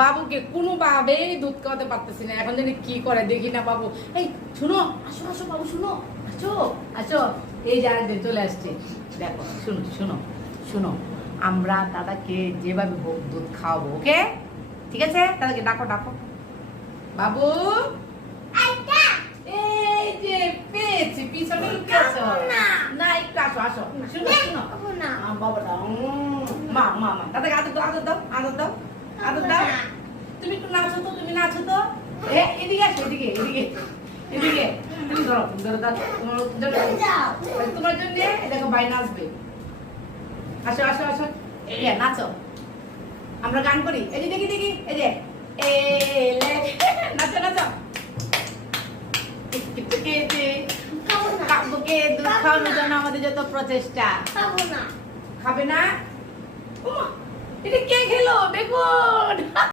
বাবুকে কোনোভাবেই দুধ খাওয়াতে পারতেছি না, এখন যদি কি করে দেখি না। বাবু এই শুনো, আসো আসো বাবু, শুনো, আসো আসো। এই যে আরেকদিন চলে আসছে, দেখো শুনো শুনো শুনো, আমরা দাদাকে যেভাবে হোক দুধ খাওয়াবো, ওকে? ঠিক আছে, দাদাকে ডাকো ডাকো। বাবু এই যে পেয়েছি, পিছনে লুকিয়েছ না, একটু আসো আসো, শুনো শুনো বাবাটা। মা মা মা দাদাকে আদর দাও, আদর দাও, আদর দাও, আদর দাও। তুমি একটু নাচো তো, তুমি নাচো তো। এদিকে আসো, এদিকে এদিকে এদিকে। তুমি ধরো ধরো দাও, তোমার জন্য দেখো ভাই নাচবে। আসো আসো আসো, নাচো, আমরা গান করি। এই যে দেখি দেখি, এই যে নাচো নাচো। কাকুকে দুধ খাওয়ানোর জন্য আমাদের যত প্রচেষ্টা। খাবে না? এটা কে খেলো দেখুন।